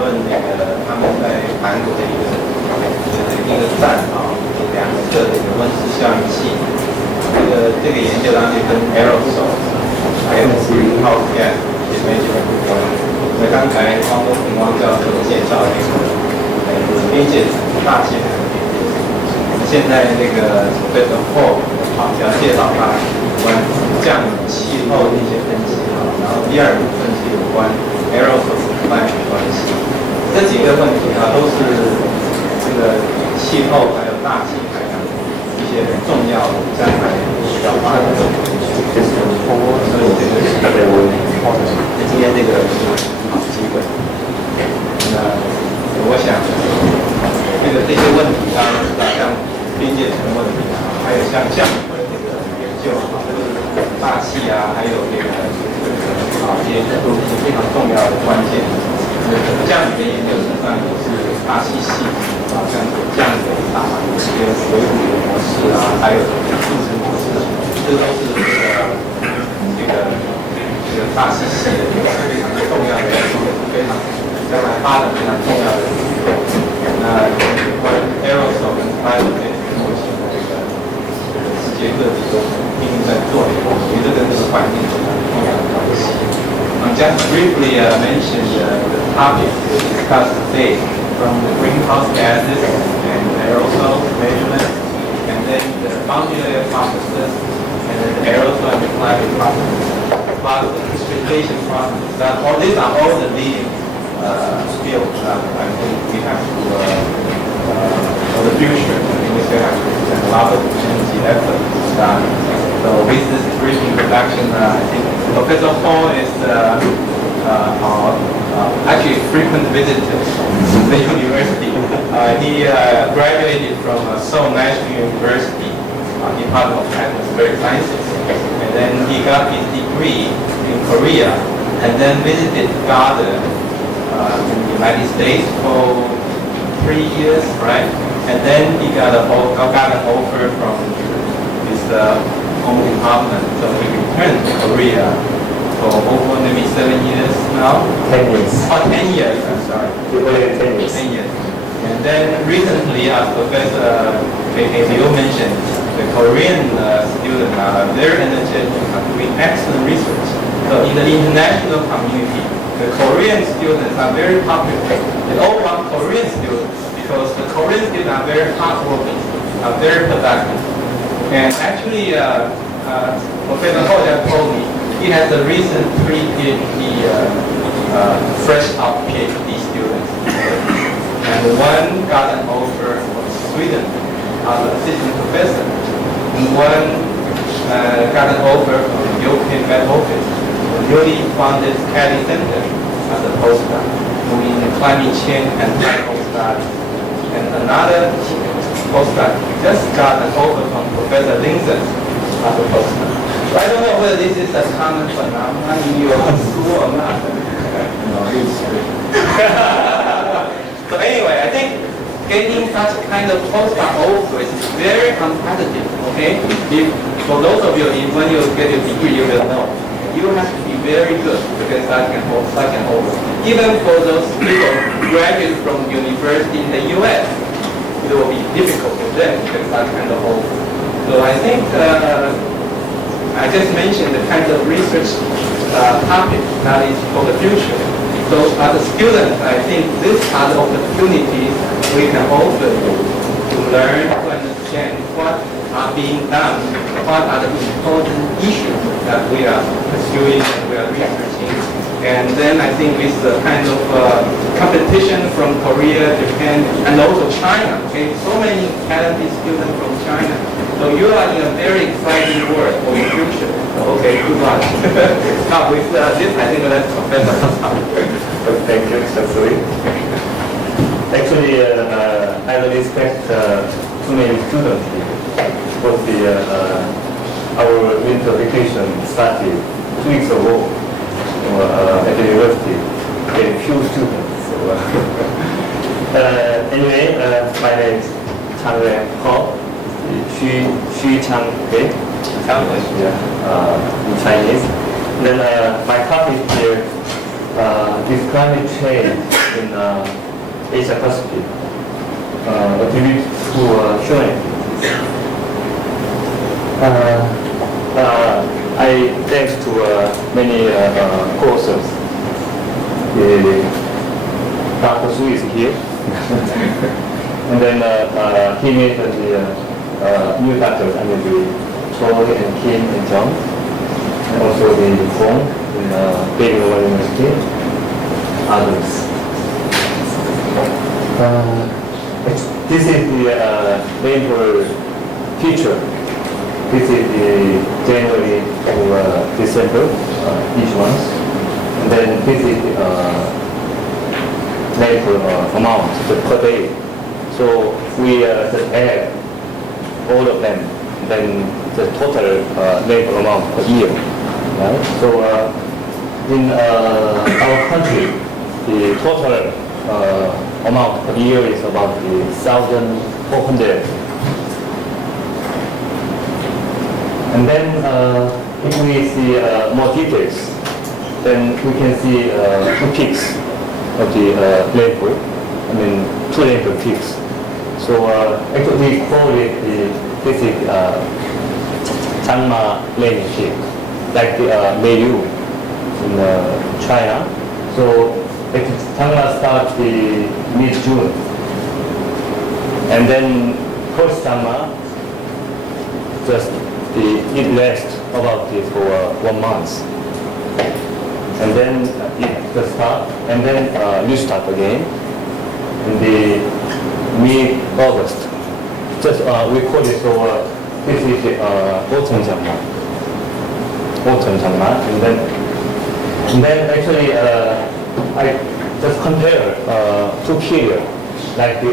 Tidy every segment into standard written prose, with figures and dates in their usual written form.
论那个他们在韩国的一个站啊，两侧的一个温室效应器。这个研究当然跟 aerosol 还有 greenhouse gas 也没什么有关。所以刚才光东平光教授介绍那个边界大气层。现在那个Rainfall要介绍它有关降雨气候的一些分析啊，然后第二部分是有关 Aerosol-precipitation 关系。这几个问题啊，都是这个气候还有大气排放一些很重要的将来需要发生的问题。所以这个今天这个好机会。那我想这些问题当然像边界层问题啊，还有像降雨的这个研究啊，就是大气啊，还有这个这些都是非常重要的关键。降雨的研究实际上也是大气系啊，像降雨的大一些水土的模式啊，还有数值模式，这都是这个大气系的一个非常重要的非常将来发展非常重要的一个。那关于 aerosol 跟 variability 目前的这个世界各地都一定在做的，我觉得跟这个环境非常重要的关系。Just briefly mention the topic to discuss today from the greenhouse gases and aerosol measurement, and then the boundary layer processes, and then the aerosol and climate processes, plus the precipitation process. These are all the leading fields I think we have to, for the future, I think we still have to spend a lot of energy effort to start. So with this brief introduction, I think Professor Hall is our actually frequent visitor to the university. He graduated from Seoul National University, Department of Atmospheric Sciences, and then he got his degree in Korea, and then visited Garden in the United States for 3 years, right? And then he got an offer from his home department, so he returned to Korea for over maybe 7 years now. 10 years. Oh, 10 years, I'm sorry. 10 years. 10 years. And then recently, as Professor K.K. Liu mentioned, the Korean students are very energetic and doing excellent research. So in the international community, the Korean students are very popular. They all want Korean students because the Korean students are very hardworking, are very productive. And actually, Professor Ho just told me he has a recent 3 PhD, fresh out PhD students. And one got an offer from Sweden as an assistant professor. And one got an offer from the European Med Office, the newly founded Kelly Center as a postdoc, doing climate change and medical studies. And another postdoc just got an offer from Professor Linson as a postdoc. So I don't know whether this is a common phenomenon in your school or not. No, it's So anyway, I think getting such kind of postdoc offer is very competitive, okay? For those of you, when you get your degree, you will know. You have to be very good because that can hold such an offer. Even for those people who graduate from university in the US, it will be difficult for them because that kind of offer. So I think I just mentioned the kind of research topic that is for the future. So as a student, I think these are the opportunities we can offer you to learn, to understand what are being done, what are the important issues that we are pursuing and we are researching. And then I think with the kind of competition from Korea, Japan, and also China, okay, so many talented students from China. So you are in a very exciting world for your future. Okay, good luck. Now with this, I think let's Professor. Thank you, Chang-Hoi. Actually, I don't expect too many students here. Because our winter vacation started 2 weeks ago at the university. Very few students. So, anyway, my name is Chang-Hoi. Chang-Hoi. Yeah, in Chinese. Then my topic here is climate change in Asia Pacific, attributed to humanity. I thanks to many co-authors. Dr. Su is here, and then he made the new doctors, I mean the Choi and Kim and John, and also the Gong in Beijing University, others. This is the rainfall feature. This is the January to December, each month. And then this is the rainfall amount per day. So we just add all of them, then the total rainfall amount per year. Right? So in our country, the total amount per year is about 1,400. And then if we see more details, then we can see two peaks of the rainfall. I mean, two rainfall peaks. So actually we call it this is Changma rainy peak, like the Meiyu in China. So Changma starts the mid-June, and then first Changma just it lasts about for 1 month, and then it just start, and then you start again in the mid-August. Just we call it this is the autumn Changma, and then actually I just compare two periods, like the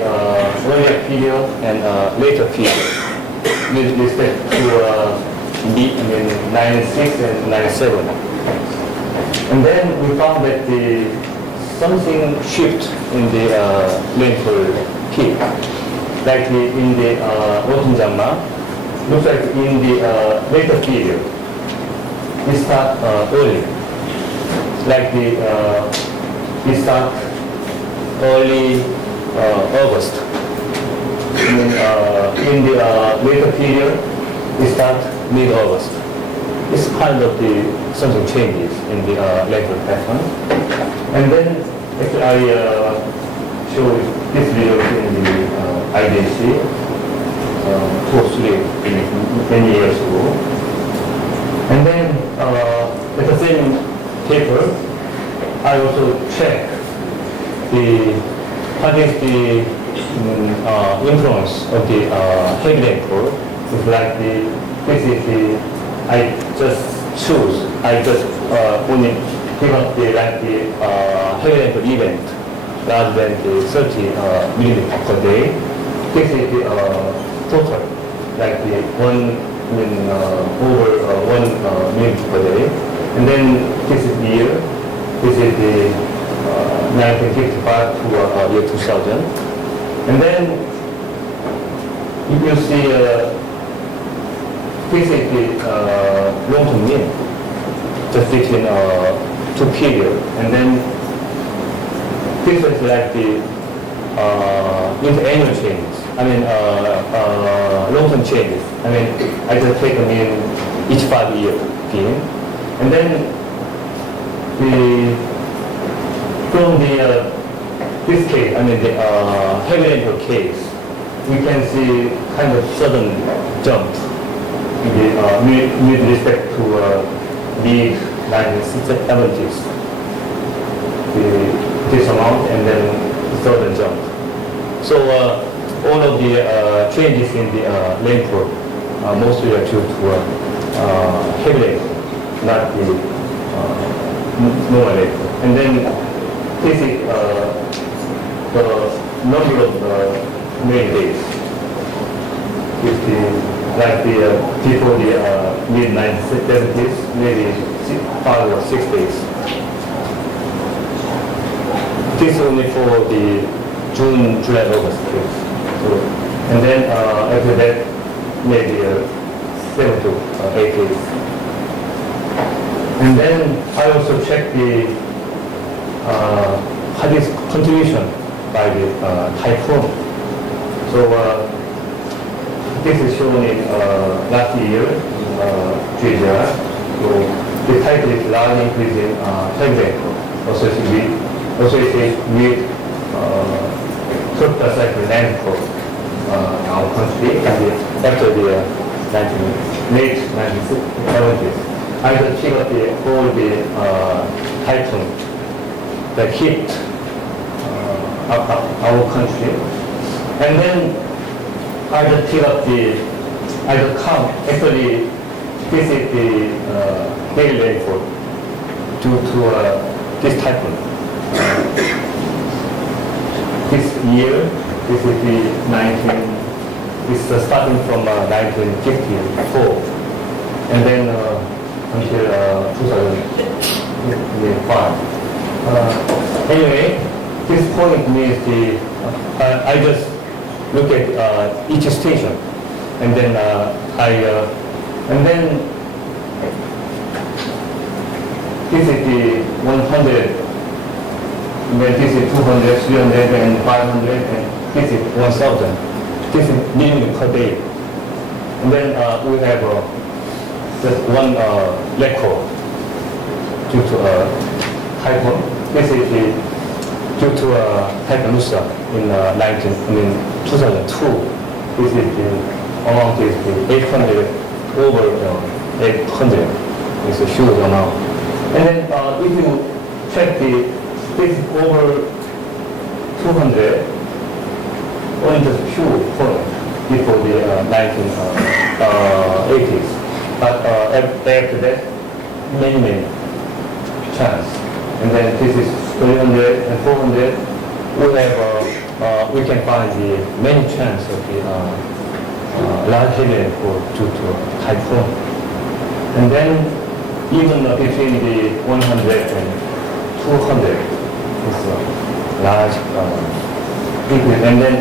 earlier period and later period, with respect to 96 and 97. And then we found that something shift in the rainfall peak. Like in the autumn Changma, looks like in the later period, we start early. Like we start early August. In the later period, we start mid-August. It's kind of something changes in the rainfall pattern. And then actually I showed this video in the IDC 2 or 3 many years ago. And then at the same paper, I also checked what is the influence of the heavy rainfall. It's like this is I just only pick up the heavy rainfall event rather than the 30 millimeter per day. This is the total, like the over 1 millimeter per day. And then this is the year. This is the 1955 to year 2000. And then if you see this is the long-term mean, just between two periods. And then this is like the interannual changes. I mean, long-term changes. I mean, I just take a mean each 5 years again. And then from this case, I mean the heavy rainfall case, we can see kind of sudden jump with respect to mid-1970s. This amount and then sudden jump. So all of the changes in the rainfall mostly are due to heavy rainfall, not the normal rainfall. And then this is the number of rain days. Like before the mid-1970s, maybe 5 or 6 days. This is only for the June, July, August days. So, and then after that, maybe 7 to 8 days. And then I also checked the how is contribution by the typhoon. So this is shown in last year in Georgia. So the title is large increase in heavy rainfall associated with tropical cyclone landfall in our country after the late 1970s. I just triggered all the typhoon that hit our country, and then I just triggered I just count. Actually, this is the daily rainfall due to this typhoon. This year, this is the this is starting from 1954, and then until 2005. Anyway, this point means I just look at each station, and then this is the 100, and then this is 200, 300, and 500, and this is 1,000. This is millimeter per day. And then we have just one record due to typhoon. This is due to Typhoon Nusa in 2002. This is the amount is the 800 over 800. It's a huge amount. And then if you check this is over 200, only just few points before the 1980s. But after that, many chance. And then this is 300 and 400. We can find the many chance of the large heavy rainfall due to typhoon. And then even between the 100 and 200 is a large increase. And then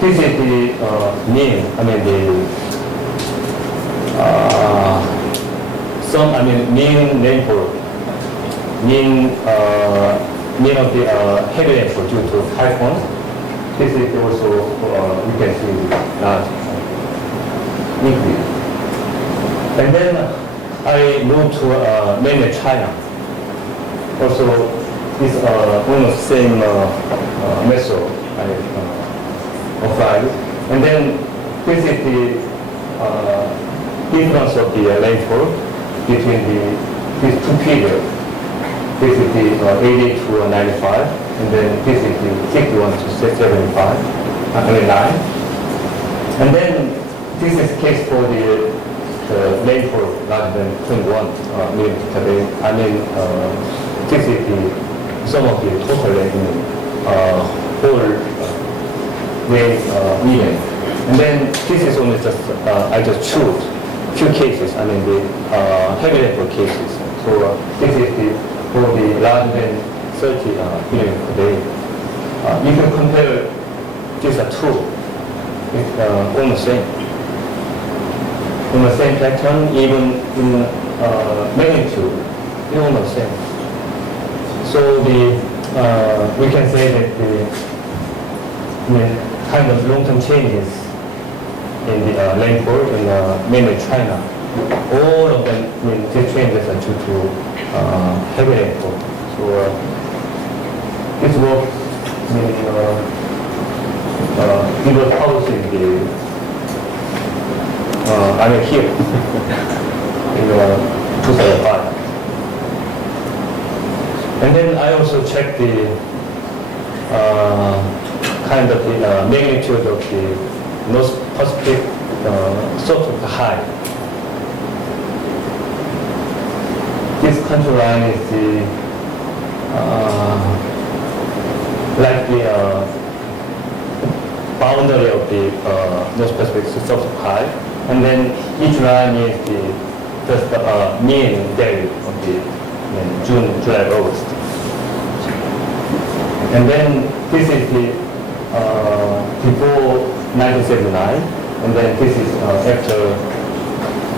this is the mean. I mean mean rainfall. Mean of the heavy rainfall due to typhoons. This is also you can see large increase. And then I moved to mainland China. Also, this almost same method I applied. And then this is the difference of the rainfall between these two periods. This is the 80 to 95, and then this is the 61 to 75, 9. And then this is the case for the rainfall rather than 21 millimeters per day. I mean, this is some of the total rain whole rain event. And then this is only just, I just choose few cases, I mean the heavy rainfall cases. So this is for the larger than 30 millimeters per day. You can compare these two, it's almost same. In the same pattern, even in magnitude, it's almost same. So we can say that the kind of long-term changes in the rainfall in mainland China, all of them, these changes are due to heavy rainfall. So this work it was published in the here in 2005. And then I also checked the kind of the magnitude of the North Pacific subtropical high. This contour line is the like the boundary of the North Pacific subtropical high, and then each line is just the mean day of the June, July, August. And then this is the before 1979, and then this is after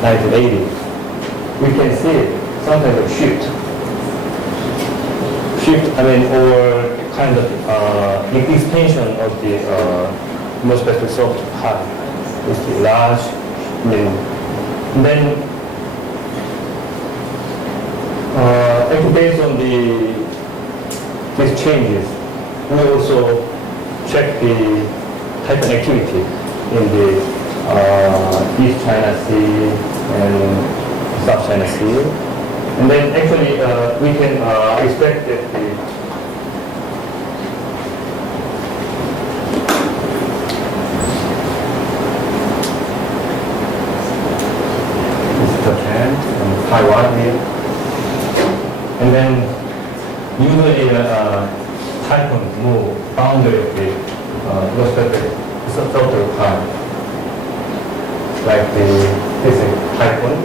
1980. We can see some kind of shift, or kind of expansion of the atmospheric soft high with the large min. And then, actually based on these changes, we also check the typhoon activity in the East China Sea and South China Sea. And then actually we can expect that the Japan and Taiwan here. And then usually typhoon move boundary of the atmospheric subtropical high, like this is typhoon,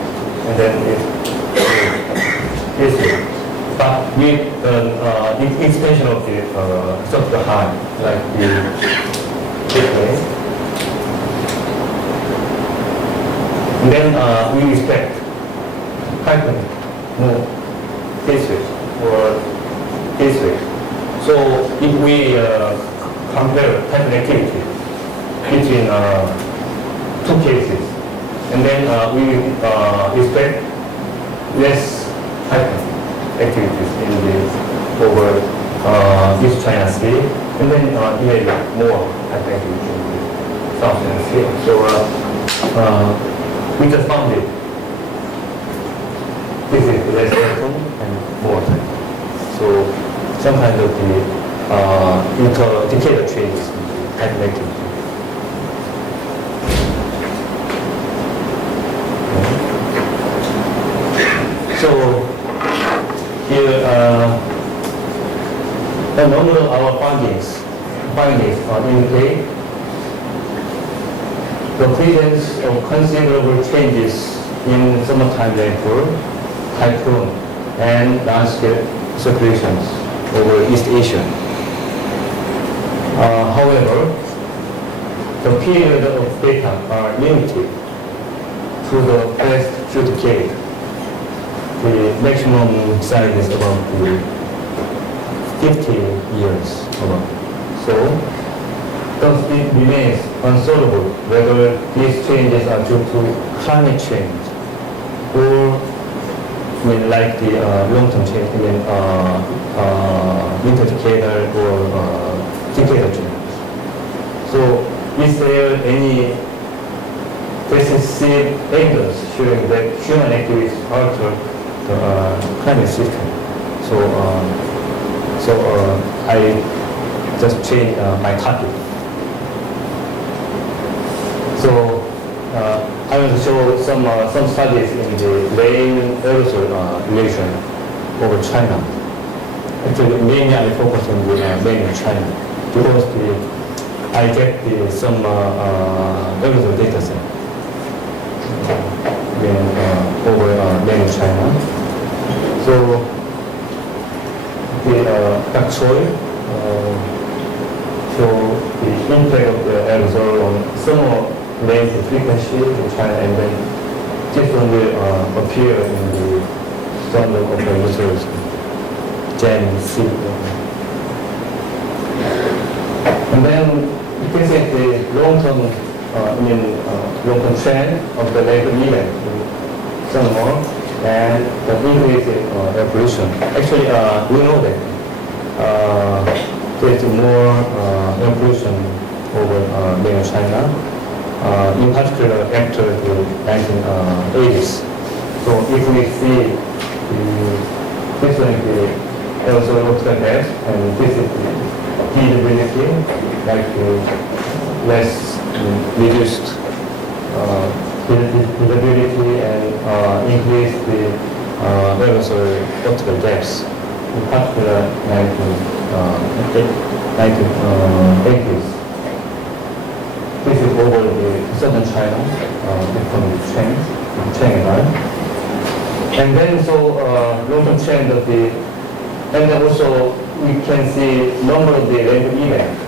and then it is but with the expansion of the subtropical high, like this way. And then we expect typhoon move this way or this way. So if we compare typhoon activity between two cases, and then we expect less typhoon activities in the over East China Sea, and then even more typhoon activity in the South China Sea. So we just found it. This is less typhoon and more typhoon. So some kind of the interdecadal changes in the typhoon activity. So here a number of our findings indicate the presence of considerable changes in summertime rainfall, typhoon, and landscape circulations over East Asia. However, the period of data are limited to the past few decades. The maximum size is about 50 years about. So, thus it remains unsolvable whether these changes are due to climate change or like the long-term change, interdecadal or decadal change. So, is there any decisive evidence showing that human activities alter the climate system? So, I just changed my topic. So, I will show some studies in the rain aerosol relation over China. Actually, mainly I focus on the mainland China because I get some aerosol data set over mainland China. So, Dr. Choi show the impact of the aerosol on summer rainfall frequency in China, and then this one will appear in the journal of the research, Jan C. And then this is the long-term trend of the rainfall event in summer and the increase in air pollution. Actually, we know that there is more air pollution over mainland China. In particular after the 1980s. So if we see this one is the aerosol gas, and this is the breathability, like the less reduced breathability and increase the aerosol gas. In particular 1980s. This is over the southern China, from Chang-Hoi. And then long-term trend of the, and then also we can see number of the rainfall events.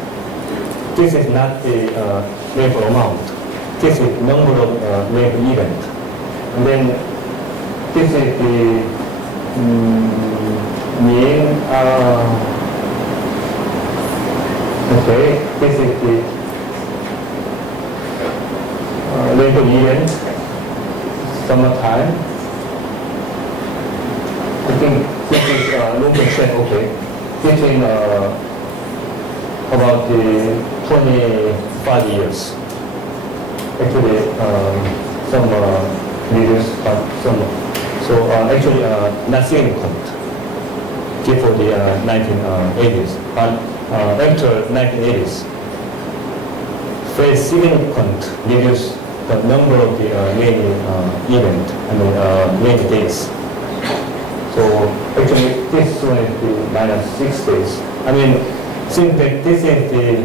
This is not the rainfall amount. This is number of rainfall events. And then this is the mean Okay, this is the rainfall event, summertime. I think this is long-term trend, okay. Between about the 25 years. Actually, some leaders, but some. So actually, not significant before the 1980s. But after 1980s, very significant reduce the number of the rainy rainy days. So actually, this one is the -6 days. I mean, since that this is the,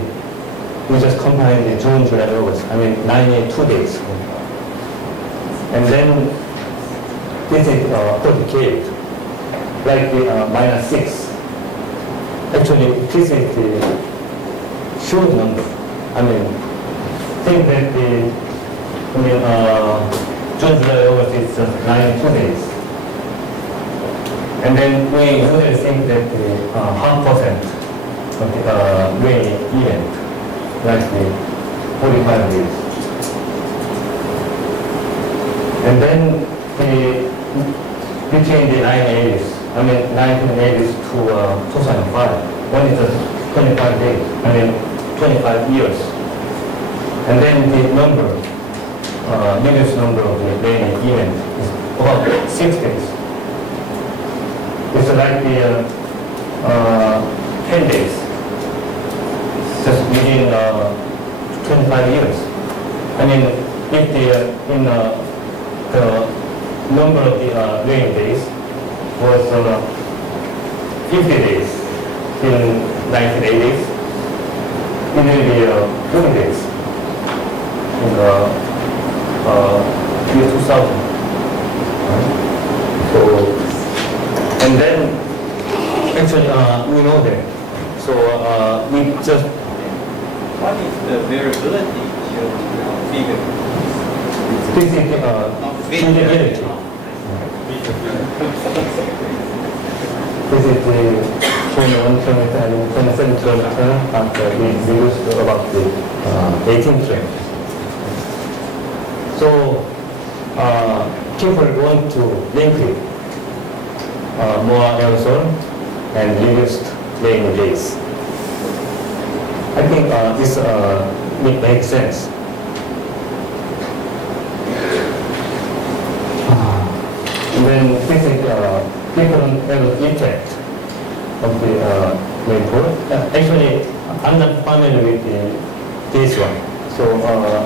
we just comparing the June, July, August. I mean, 92 days. And then this is for decade, like the -6. Actually, this is the short number. I mean, think that the, June, July, August is just 92 days. And then we usually think that the 0.5% of the rainy event, like the 45 days. And then between the 1980s to 2005, one is 25 days, 25 years. And then the number, reduced number of the rainy event is about 6 days. It's like the 10 days, just within 25 years. I mean, if the number of the rainy days was 50 days in 1980s, it will be 40 days in year 2000. So, and then actually we know that. So we just. What is the variability figure? This is variability. This is the 21 kilometer and 27 kilometer after we used about the 18 kilometers. So people want to link it more aerosol and reduced rainy days. I think this makes sense. And then this is different effect of the rainfall. Actually, I'm not familiar with this one. So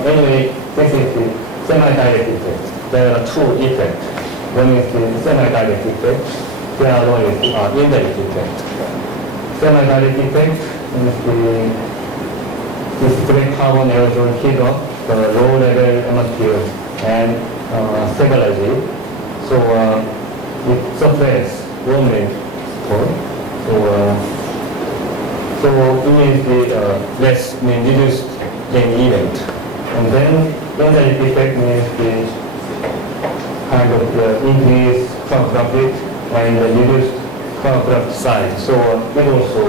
anyway, this is the semi-direct effect. There are two effects. One is the semi-direct effect. The other one is the indirect effect. Semi-direct effect is the black carbon aerosol heat up the low-level atmosphere and stabilize it. So it suppresses warm rainfall. So it means the less reduced rain event. And then indirect effect means the kind of increased cloud traffic and the reduced cloud traffic size. So it also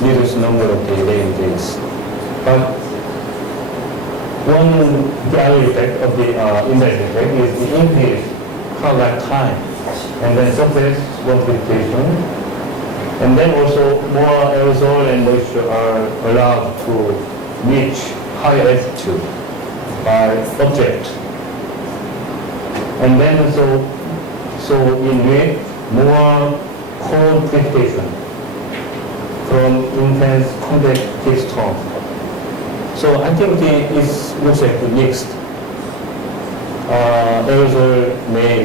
reduce number of the rain days. But the other effect of the indirect effect is the increased cloud time, and then surface precipitation, and then also more aerosol and moisture are allowed to reach higher altitude by object. And then so in it, more cold precipitation from intense convective storm. So I think it looks like the mixed. Aerosol may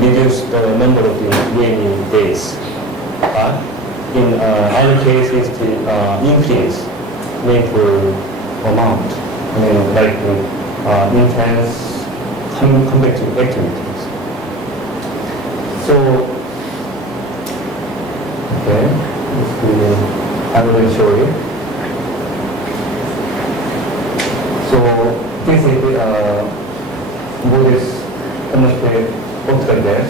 reduce the number of the rainy days, but in other cases, the increase rainfall amount. Like the intense convective activities. So, okay, I will show you. So this is the Buddhist atmospheric optical gas.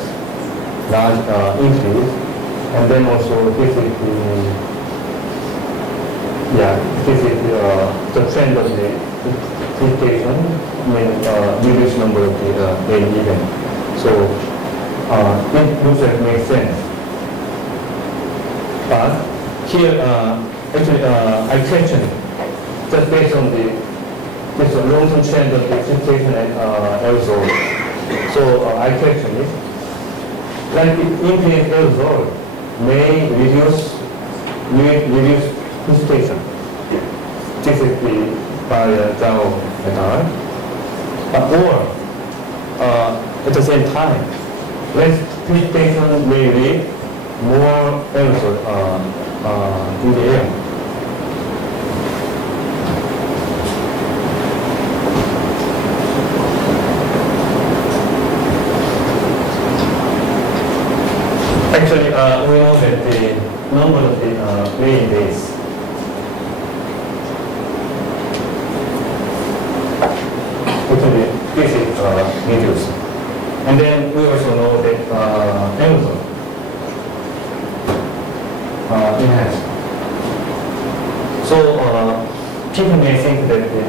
large increase, and then also this is the trend of the precipitation, reduced number of the rain event. So it looks like it makes sense. But here, actually, I question just based on this long-term trend of the precipitation and aerosol. So I question it. Like increased aerosol may reduce precipitation. This is by Zhao et al. Or at the same time, less precipitation may lead more aerosol in the air. Actually, we know that the number of the rain days actually this is reduced. And then we also know that aerosol enhanced. So people may think that the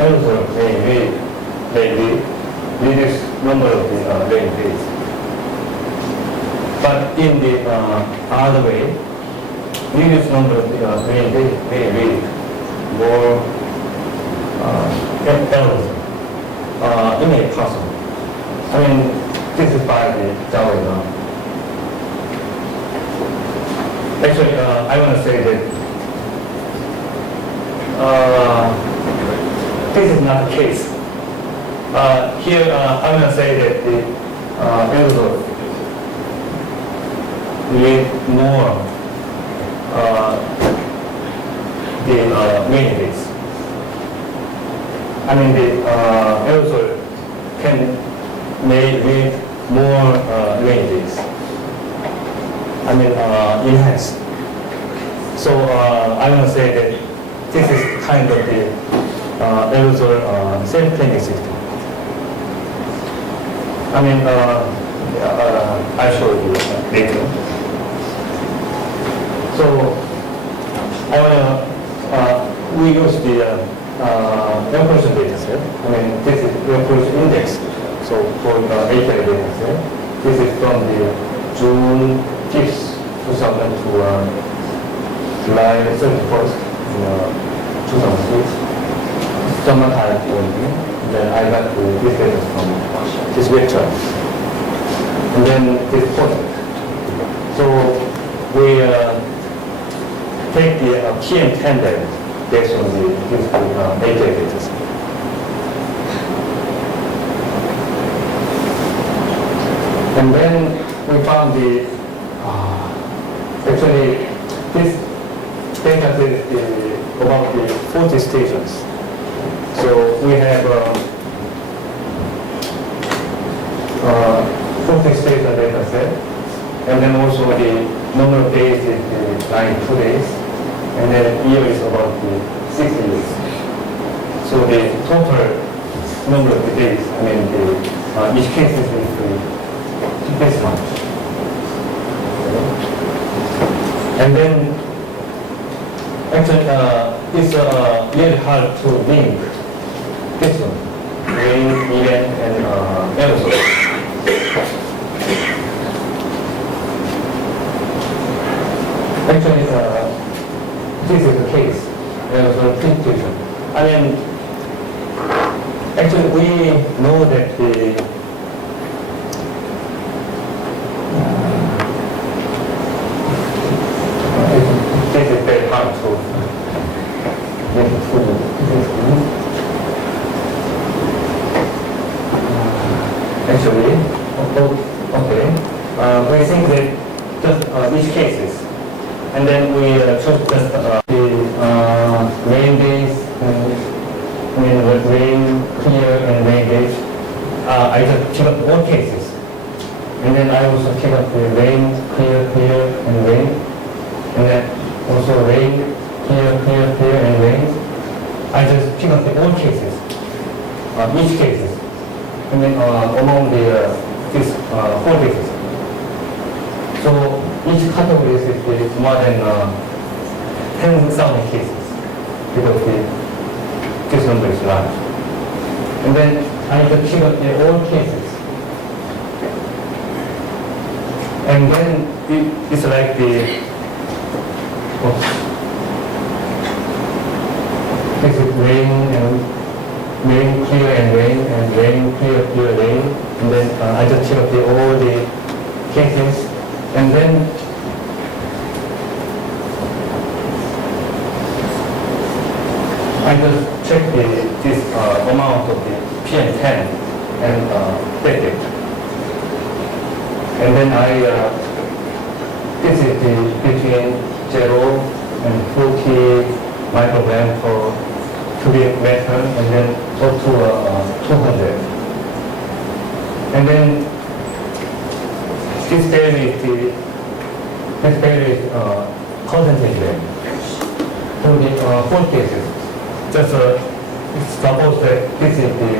aerosol may reduce number of the rain days. But in the other way, reduce number of the rain days may lead more aerosol. It may be possible. I mean, this is by the Zhao et al. Actually, I want to say that this is not the case. Here, I want to say that the aerosol need more the rain days. I mean, the aerosol may lead more rain days. I mean, enhanced. So I want to say that this is kind of the aerosol self-cleaning system. I mean, I'll show you later. So I want to, we use the air pollution data set. I mean, this is air pollution index. So for the API data set, this is from the June 5th, 2000 to July 31st, 2006. Summertime only. Then I got this data from this vector. And then this project. So we take the PM10 data based on this API data set. And then we found actually this data is about the 40 stations. So we have 40 station data set, and then also the number of days is 92 days, and then year is about 60 years. So the total number of the days, I mean each case is this much. And then actually it's really hard to link this one, rain, event, and aerosol. Actually, this is the case, aerosol precipitation. I mean, actually we know that the this is very hard to make it full. Actually, okay. We think that just each cases, and then we chose just the rain days, rain clear and rain days. I just pick up all cases, and then I also pick up the rain clear and rain, and then also rain clear and rain. I just pick up the all cases, each cases. And then among these 4 cases. each category is more than 10,000 cases because this number is large. And then I need to pick up all cases. And then it's like this is rain, clear, and rain, clear, rain. And then I just check up all the cases. And then I just check this amount of the PM10 and that's it. And then this is between 0 and 40 microgram per cubic meter, and then up to 200. And then this value is concentrate value. So the 4 cases, just suppose that this is the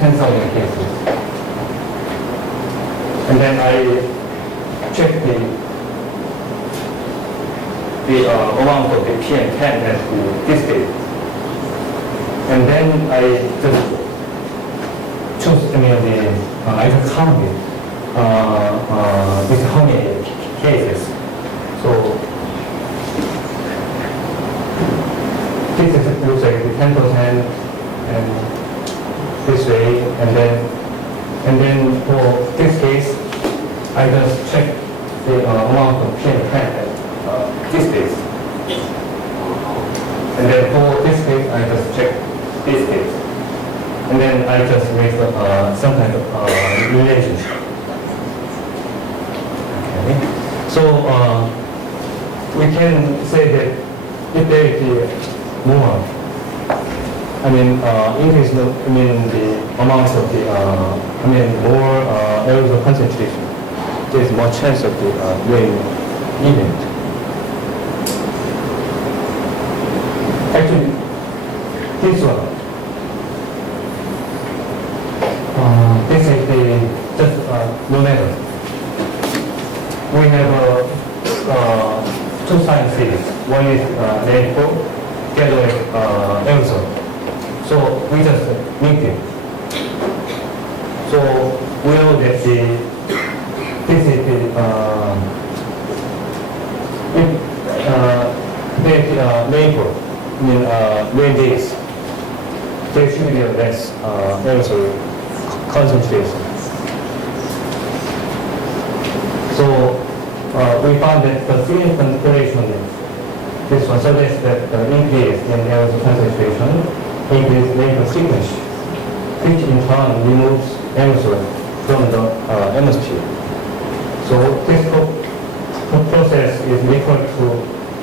10,000 cases. And then I check the amount of the PM10 at this stage. And then I just choose, I just count it. With how many cases. So this is looks like the 10% and this way, and then for this case, I just check the amount of PM10 at this case. And then for this case, I just check this case. And then I just make some kind of relationship. So we can say that if there is more, increase the amount of the, more aerosol concentration, there is more chance of the rain event. Actually, this one, this is just no matter. We have two sign series. One is rainfall, the other is aerosol. So we just link it. So we know that this is the rainfall, rain days, there should be a less aerosol concentration. So we found that the significant correlation this one suggests that the increase in aerosol concentration increases rainfall frequency, which in turn removes aerosol from the atmosphere. So this process is equal to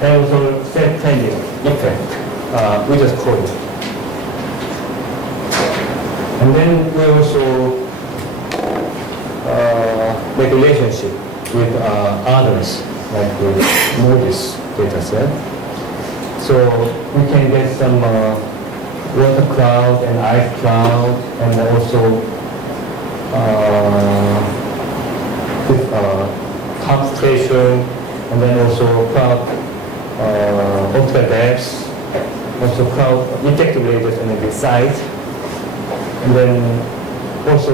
aerosol self-cleansing effect, we just call it. And then we also make a relationship with others, like the Moody's data set. So we can get some water cloud and ice cloud, and also this concentration, and then also cloud optical depths, also cloud effective radius on the side, and then also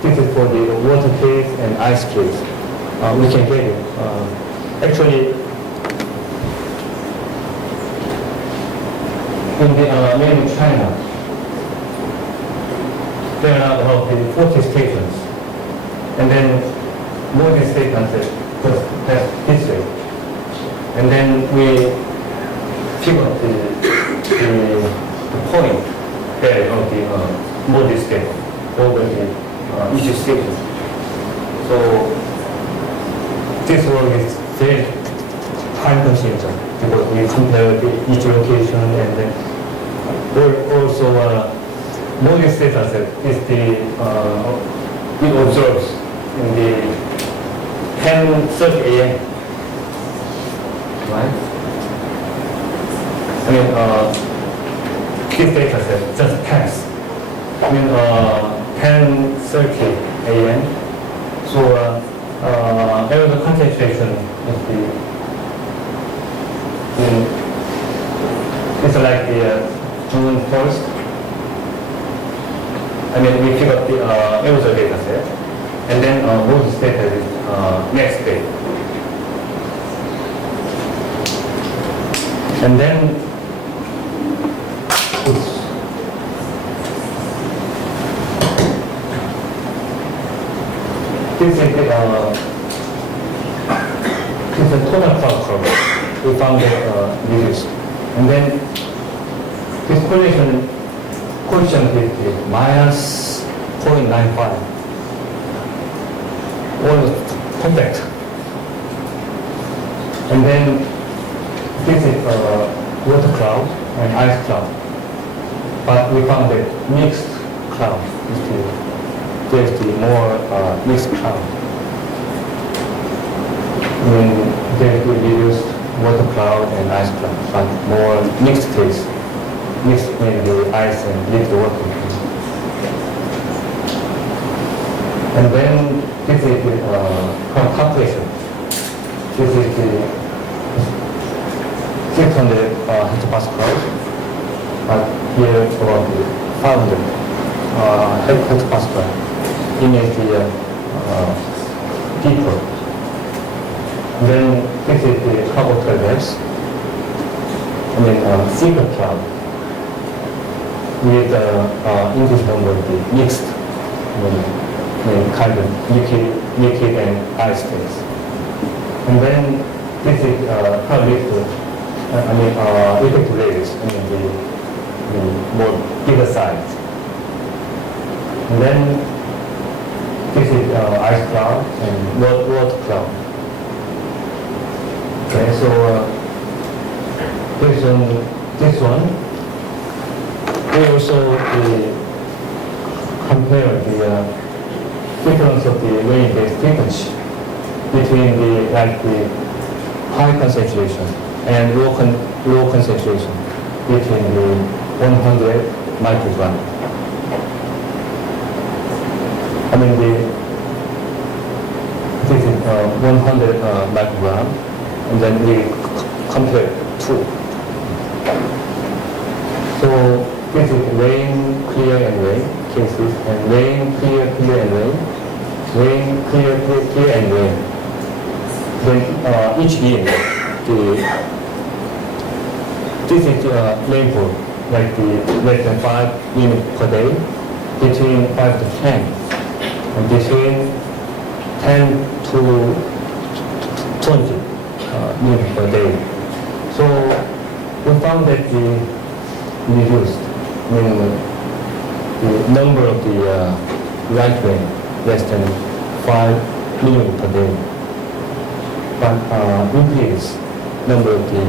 this is for the water case and ice case. We can get it. Actually, in the mainland China, there are about 40 stations, and then more than stations that this way, and then we pick up the point there of the Moody's station over the each station. So this work is very time consuming because we compare each location, and then also Moody's data set is it observes in the 10:30 a.m. Right? This data set just passed. 10:30 a.m. So aerosol concentration is it's like the June 1st. I mean, we pick up the aerosol data set, and then most data is next day. And then this is the total cloud cover. We found it reduced. And then this correlation coefficient is minus 0.95. Almost perfect. And then this is water cloud and ice cloud. But we found that mixed cloud there's the more mixed cloud. When there's the reduced water cloud and ice cloud, but more mixed case, mixed in the ice and liquid water. And then this is the calculation. This is the 600 hectopascal, but here about the 500 hectopascal. Image the people. Then this is the cloud depth. I mean, single cloud with increased number of the mixed kind of liquid and ice phase. And then this is cloud liquid. Liquid layers. I mean, the more bigger size. And then this is ice cloud and water cloud. Okay, so based on this one, we also compare the difference of the rain-based frequency between the high concentration and low concentration between the 100 microgram. I mean, this is 100 microgram, and then we compare two. So this is rain, clear, and rain cases, and rain, clear, clear, and rain, rain, clear, clear, clear, and rain. Then each year, this is rainfall, like the less than 5 units per day, between 5 to 10. And between 10 to 20 units per day. So we found that we reduced the number of the light rain less than 5 million per day, but increased number of the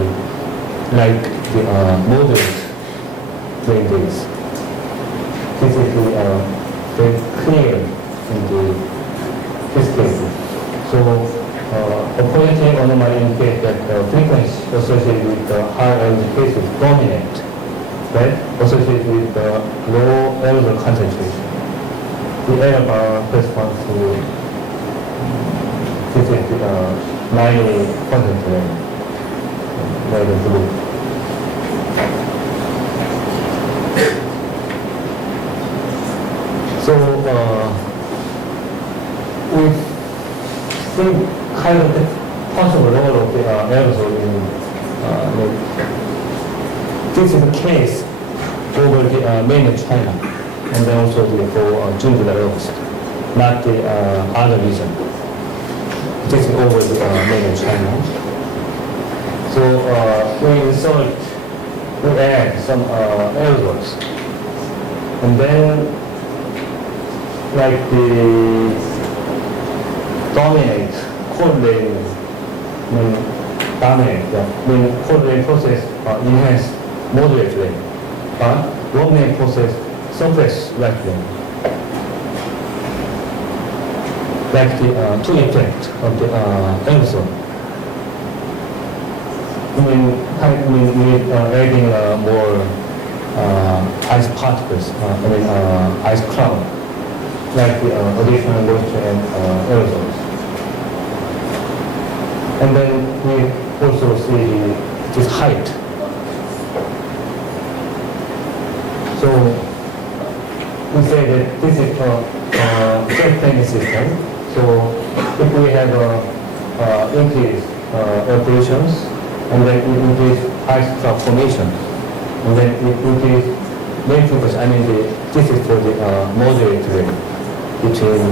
moderate rain days. This is very clear in this case. So a pointing anomaly indicates that the frequency associated with the high aerosol cases dominate, right? Associated with the low aerosol concentration. The error bar corresponds to this is the 90% range, by the blue. So we think kind of the possible role of the aerosol in this is the case over the mainland China, and then also for June, July, August, not the other region. This is over the mainland China. So we add some aerosols, and then like the dominate cold rain, cold rain process enhance moderate rain, but warm rain process suppress light rain. Like the two effects of the aerosol. With adding more ice particles, ice cloud, like the additional moisture and aerosols. if we have increased evaporations, and then it increase ice drop formation, and then it increase rain frequency. I mean, this is for the moderate rain between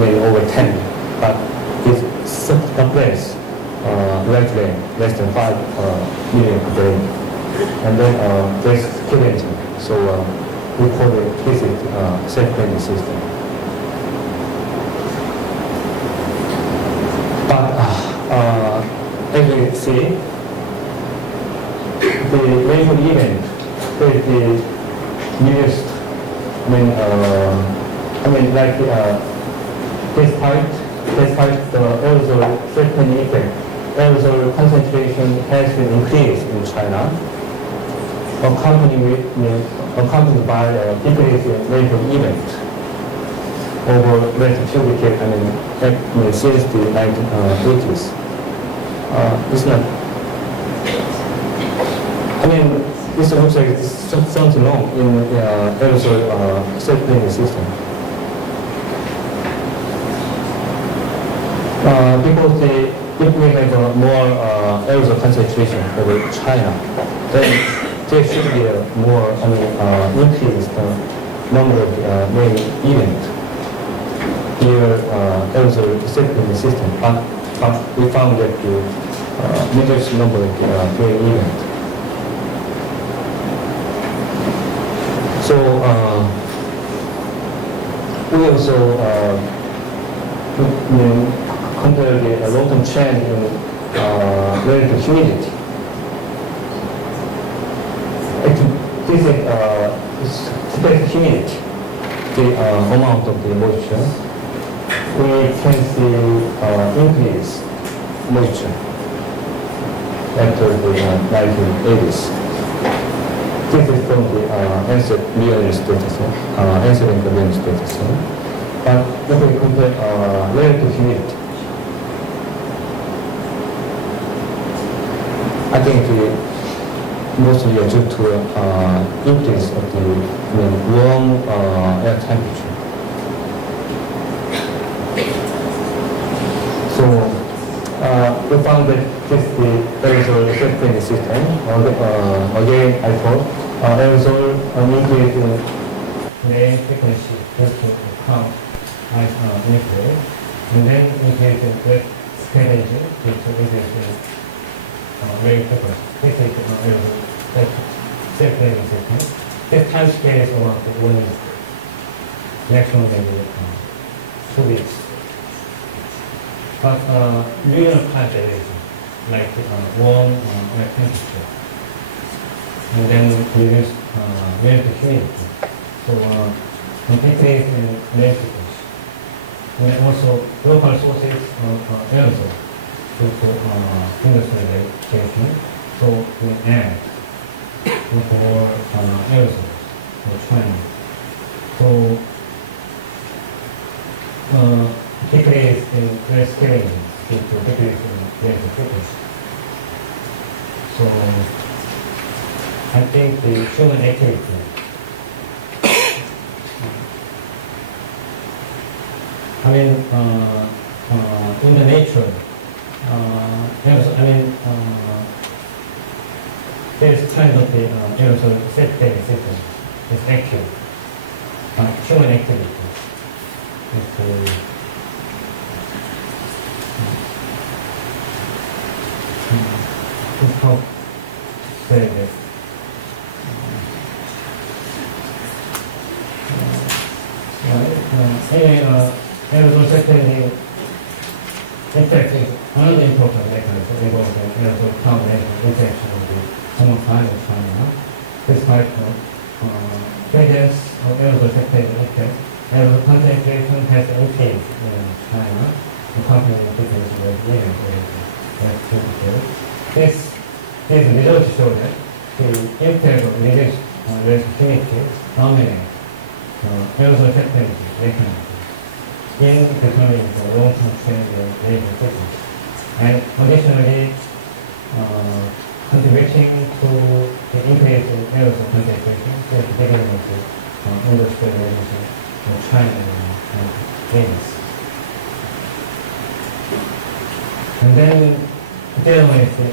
maybe over 10, but it suppress light rain less than 5 million per day, and then there's scaling. So we call it this is self-cleaning system. But as we see, the rainfall event is the nearest. Like despite the aerosol self-cleaning effect, aerosol concentration has been increased in China, accompanied by a decrease in rainfall event over last few decades. Since the 1980s. It's not. This looks like something wrong in aerosol self-cleaning system. Because if we have more aerosol concentration over China, then there should be a more increased number of rain events here aerosol self-cleaning system. But we found that the reduced number of rain events. So we also compare the long-term trend in relative humidity. This is space humidity, the amount of the moisture. We can see increased moisture after the 1980s. This is from the answer real status, answering the real status. But if we compare relative humidity, I think mostly due to increase of the warm air temperature. So we found that this is the aerosol self-cleaning system. Again, I thought aerosol increase in rain frequency due to count ice nuclei, and then increase in wet scavenging due to increase in rain frequency. This is aerosol self-cleaning system. This time scale is around 1 week, maximum maybe 2 weeks. But real time variation, like warm air temperature, and then reduce relative humidity. So decrease in rain frequency. And then also local sources of aerosol due to industrialization. So we add more aerosols for China. So decrease in air scaling due to decrease in rain frequency. So I think the human activity in the nature, this kind of the aerosol self-cleaning system is active. Human activity is how to say this. Aerosol self-cleaning effect is another important mechanism involved in aerosol combination interaction of the common climate of China. Despite the presence of aerosol self-cleaning effect, aerosol concentration has increased in China, accompanying decrease in events over the last 2 decades. These results show that the impact of reduced relative humidity dominates aerosol self-cleaning mechanism in determining the long-term trend in rainfall frequency. And additionally, contributing to the increase in aerosol concentration since the beginning of the industrialization of China and Venus. And then there is the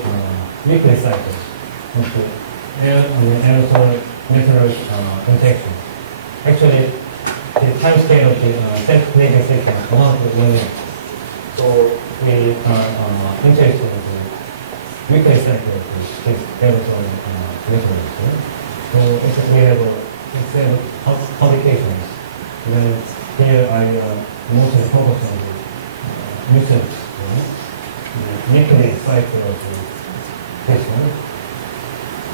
weekly cycle of the aerosol material injection. Actually, the time scale of the self-cleaning system is about 1 minute. So we are interested in the weekly cycle of this aerosol material. So we have several publications. And here I mostly focus on the nuisance, the weekly cycle of this one.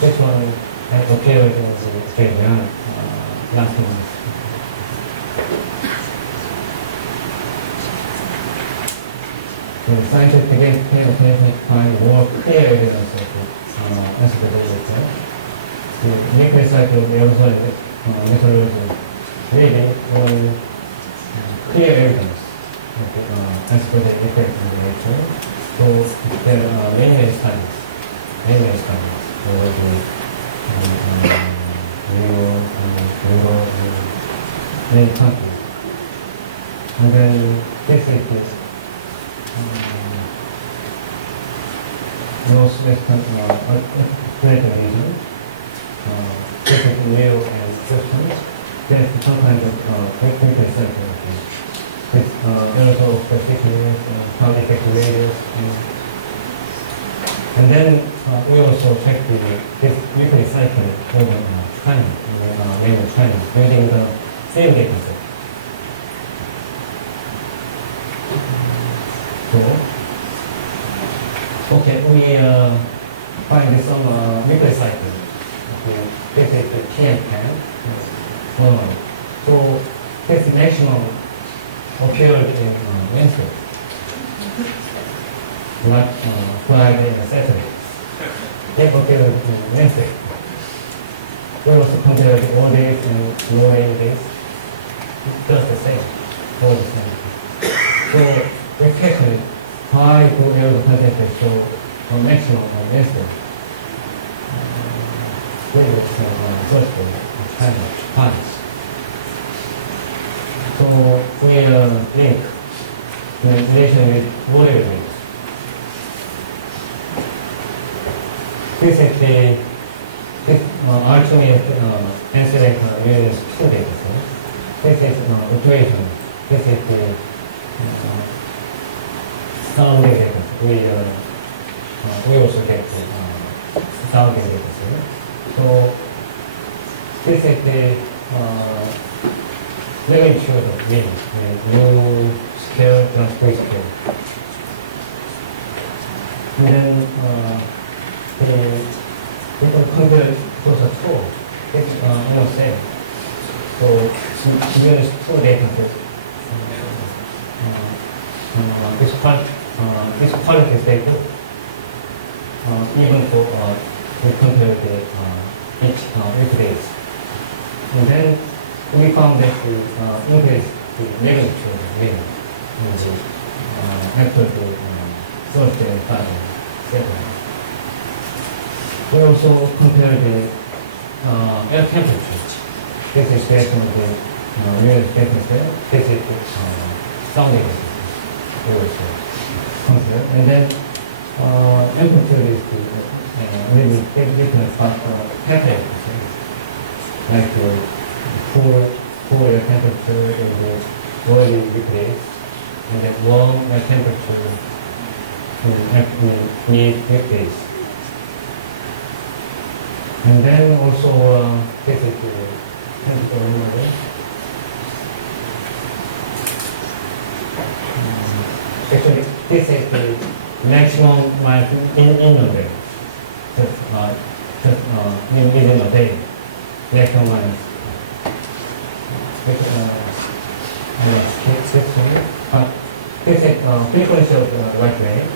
This one had appeared in the Australia last month. The scientists began to pay attention to find more clear evidence of the aspect. The weekly cycle of the aerosol meteorology really clear evidence of the aspect effect on the nature. So there are many studies over the Europe and many countries. And then this is this northwestern planetary region. This is Leo and Houston. There's some kind of weekly cycle of this aerosol-precipitation, cloud effect radius. And then we also check this weekly cycle over China, mainly China, using the same data set. So, okay, we find some weekly cycle. Okay. This is the PM10. So this maximum occurred in Wednesday, not Friday and Saturday. They occurred in Wednesday. We also compared all days and low rain days. It's just the same, all the same. So we calculate high to aerosol concentration show a maximum on Wednesday. This is Thursday, China, France. So we link the relation with variability. This is this alternate incident uses 2 data sets. This is iteration. This is the sounding data set. We also get the sounding data set. So this is the magnitude of wind, U scale plus V scale. And then we can compare closer to it's the same. So we use 2 data sets. This quality is very good. Even for we compare the each days. And then we found that we increased the magnitude of wind after the Thursday and Friday, Saturday. We also compared the air temperature. This is based on the unit temperature. This is the sounding temperature. We also compare. And then amplitude is the little bit different, but pattern like cool air temperature in the early weekdays, and then warm air temperature in mid-weekdays. And then also this is the temperature number. Actually, this is the maximum miles in a day. Just within a day, maximum miles. But this is frequency of the right wave.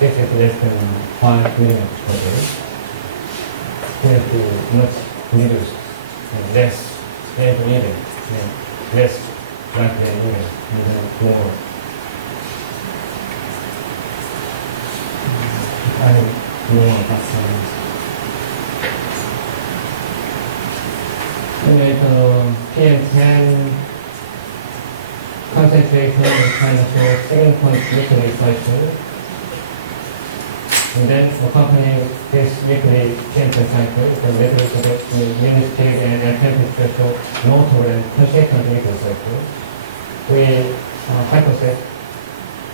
This is less than 5 minutes per day. This is much reduced, less even, less right wave even, and then more. I think more about science. PM10 concentration in China shows 7.3 cycle. And then accompanying this weekly chemical cycle, the method of the ministry and air temperature special motor and consistent chemical cycle, we hypothesize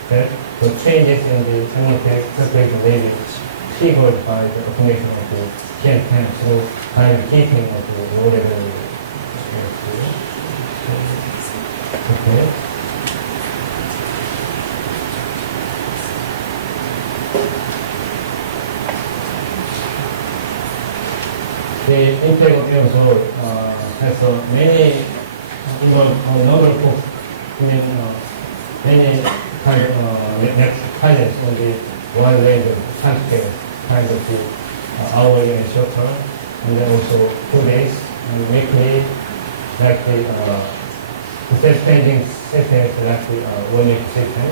that the changes in the atmospheric circulation may be triggered by the accumulation of the PM10 through kind of heating of the low level. Okay. The intake of aerosol has many number of many kind of kinds on the wide range of time scales, kind of the hourly and short term, and then also 2 days and weekly, like the self-changing systems like the 1 week system,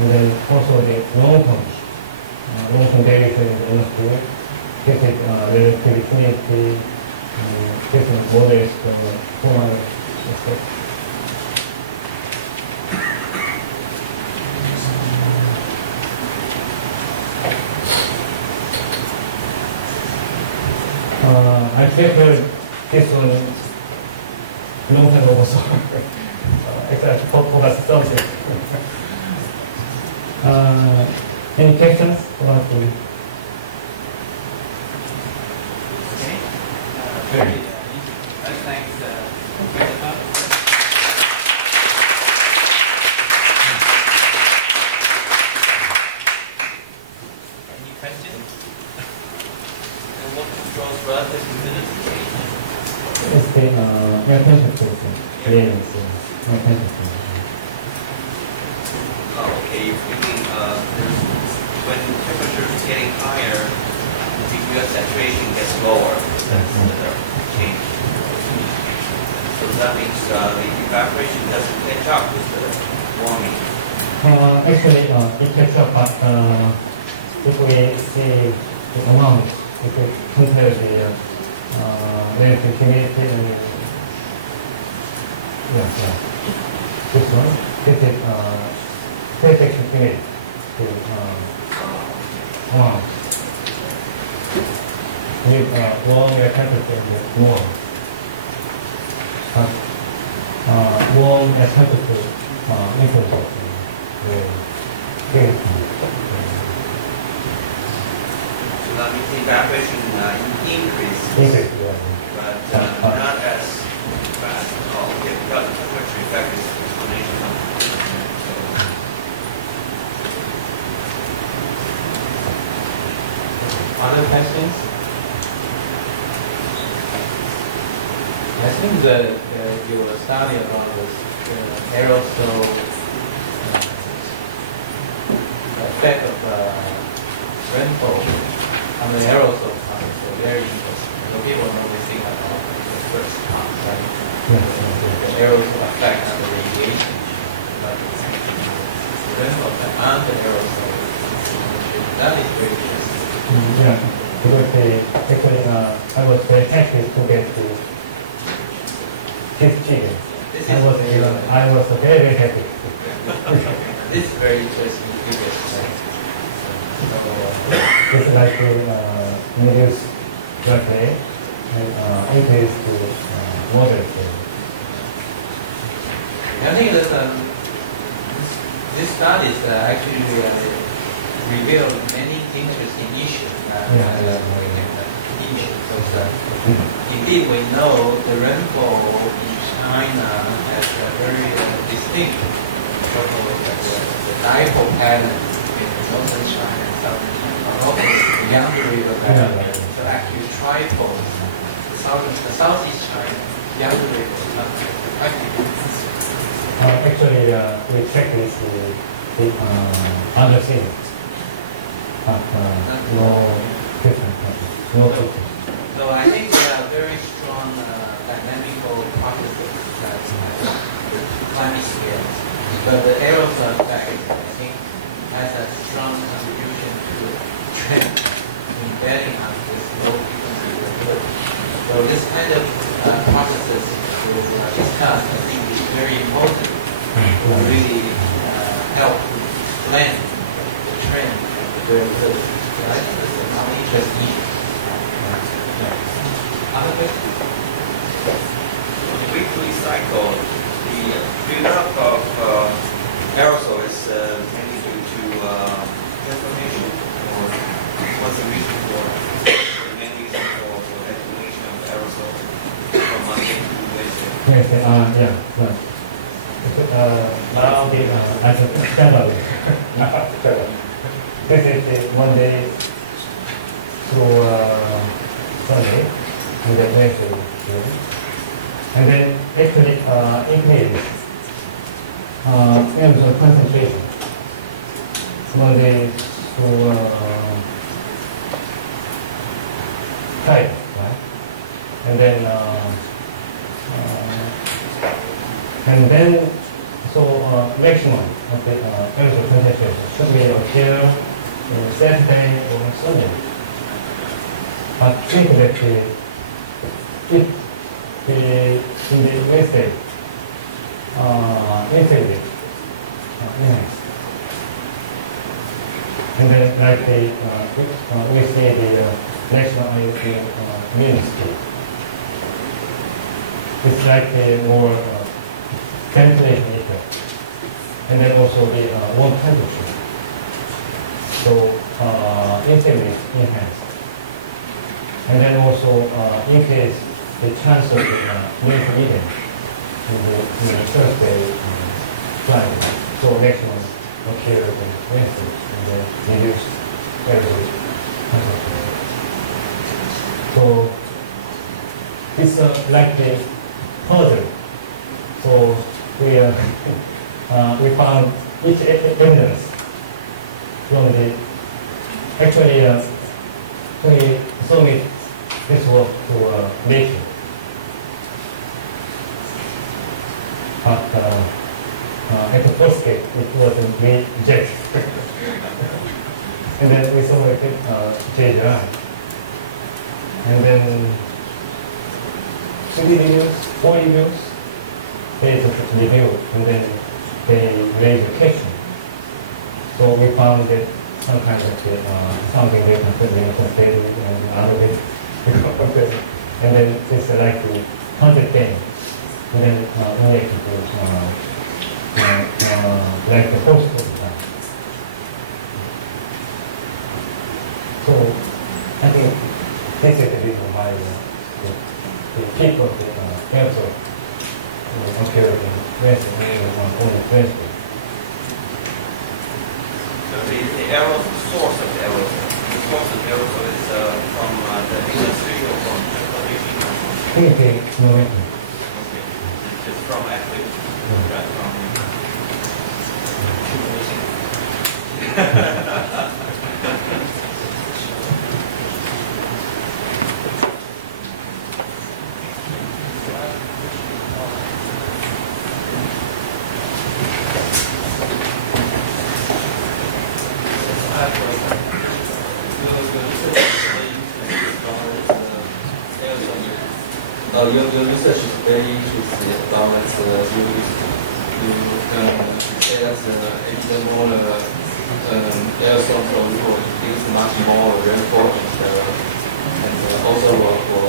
and then also the long-term variation in the atmosphere. This is relativity, different models from formal effect. I prepared this one long time ago, so except for that something. Any questions about the? Very easy. Thanks, Christopher. Any questions? And what controls relative humidity change? It's the air temperature. Yes, air temperature. Oh, okay. You're thinking when the temperature is getting higher, the degree of saturation gets lower. That's the change. So that means the evaporation doesn't catch up with the warming. Actually, it catches up, but if we see the amount, if we compare the relative humidity and this one, this is perfect humidity, the amount. With warm air temperature is more. But warm air temperature influences the humidity. So that means the evaporation increases, but not as fast. Oh, okay, because the temperature effect is exponential. Other questions? I think that your study about this aerosol effect of rainfall on the aerosol part is very interesting. So people normally think about the first part, right? The aerosol effect on the radiation, but the rainfall effect on the aerosol, that is very interesting. Yeah, because actually I was very happy to get this chicken. I was very, very happy. This is very interesting figure. So it's like reduce blood rate and increase the water rate. I think that this studies actually reveal many interesting issues. Indeed, we know the rainfall in China has a very distinct the dipole pattern in northern China and southern China, also the Yangtze River pattern. So actually tripole, the southeast China, Yangtze River is not practically. Actually, we checked this the other things, but no different. No different. So I think there are very strong dynamical processes that the climate scale. But the aerosol effect, I think, has a strong contribution to the trend embedding on this low frequency variability. So this kind of processes we will discuss, I think, is very important to really help to blend the trend and the variability. right? That's another interesting issue. Other questions? On the weekly cycle, the buildup of aerosol is mainly due to transformation, or what's the reason for the main reason for accumulation of aerosol from Monday to Wednesday? Yes, yeah, right. Now I can stand up. This is the Monday to Sunday in the Wednesday. And then actually increase aerosol concentration Monday to Friday, right? And then so maximum of the aerosol concentration should be occur Saturday or Sunday. But think that in the Wednesday, Wednesday, and then like we say the national IoT ministry. It's like the more ventilation effect, and then also the warm temperature. So intensity is enhanced, and then also in case the chance of wind event in the Thursday flight, so maximum occur in Wednesday, and then reduced aerosol concentration. So it's like the puzzle. So we found each evidence from the actually we submit this work to Nature, but at the first step it wasn't rejected, and then we submitted JGI, and then 3 emails, 4 emails, they just review, and then they raise a question. So we found that some kind of something they consider and other things, and then it's like the 100 things, and then we have to do like the host of that. So I think this is the reason why the peak of the aerosol occurred in Wednesday, only Wednesday. So the aerosol source of the aerosol, the source of the aerosol is from the industry or from transportation? Okay, no. Okay, it's just from actually, right from. Your research is very interesting about you say that even more aerosol will induce much more rainfall and also for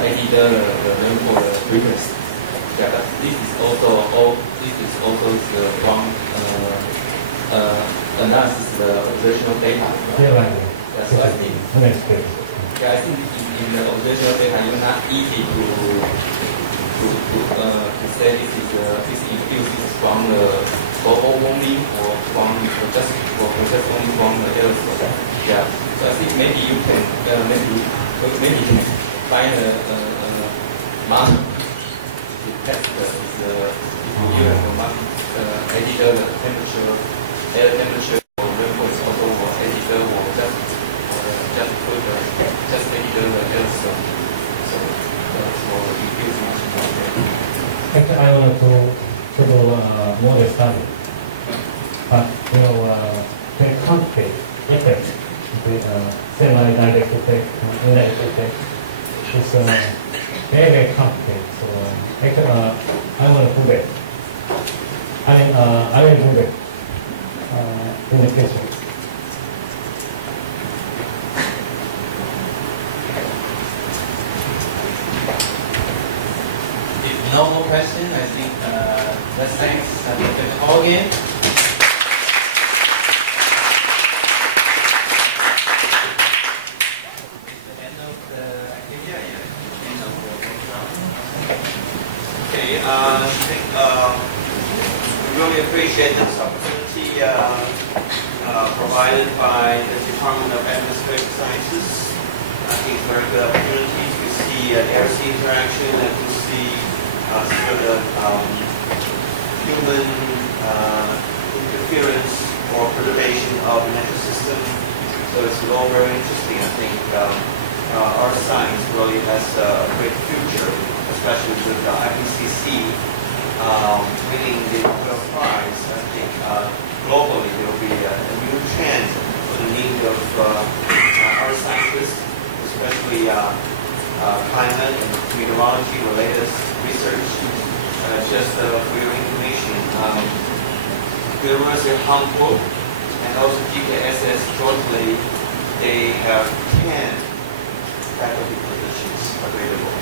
added the rainfall frequency. Yeah, but this is also from analysis the observational data. Yeah, right. Yeah, so I think. Yeah, I think in the observational data, it's not easy to say this is from the global warming or from just only from the aerosol. Yeah, so I think maybe you can maybe you can find a mark to test if you have a mark editor the temperature, air temperature or rainfall is also editor or just put just editor the aerosol. So that's for diffuse much more. Actually, I want to do more study, but the complete effect, the semi-direct effect, indirect effect, is very, very complicated. So actually, I want to do that. I will do that in the future. provided by the Department of Atmospheric Sciences. I think very good opportunity to see air-sea interaction and to see sort of human interference or perturbation of the natural system. So it's all very interesting. I think our science really has a great future, especially with the IPCC winning the Nobel Prize. I think globally there will be a new trend for the need of our scientists, especially climate and meteorology related research. Just for your information, the University of Hamburg and also GKSS jointly, they have 10 faculty positions available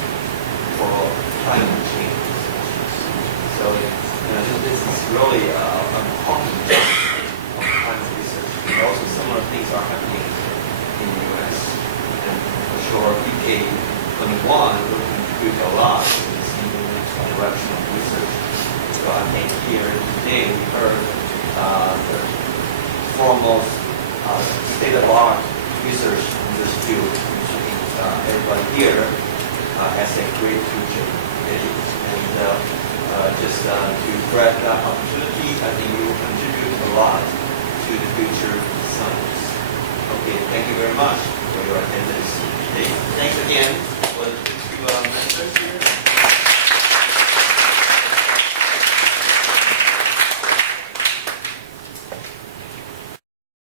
for climate change. So, this is really a common job of climate research. And also similar things are happening in the US. And for sure, UK 21 will contribute a lot to this new direction of research. So I think here today we heard the foremost state-of-the-art research in this field, which I think everybody here has a great future. And just to grab that opportunity, I think you will contribute a lot to the future science. Okay, thank you very much for your attendance today. Thanks again for the two mentors here.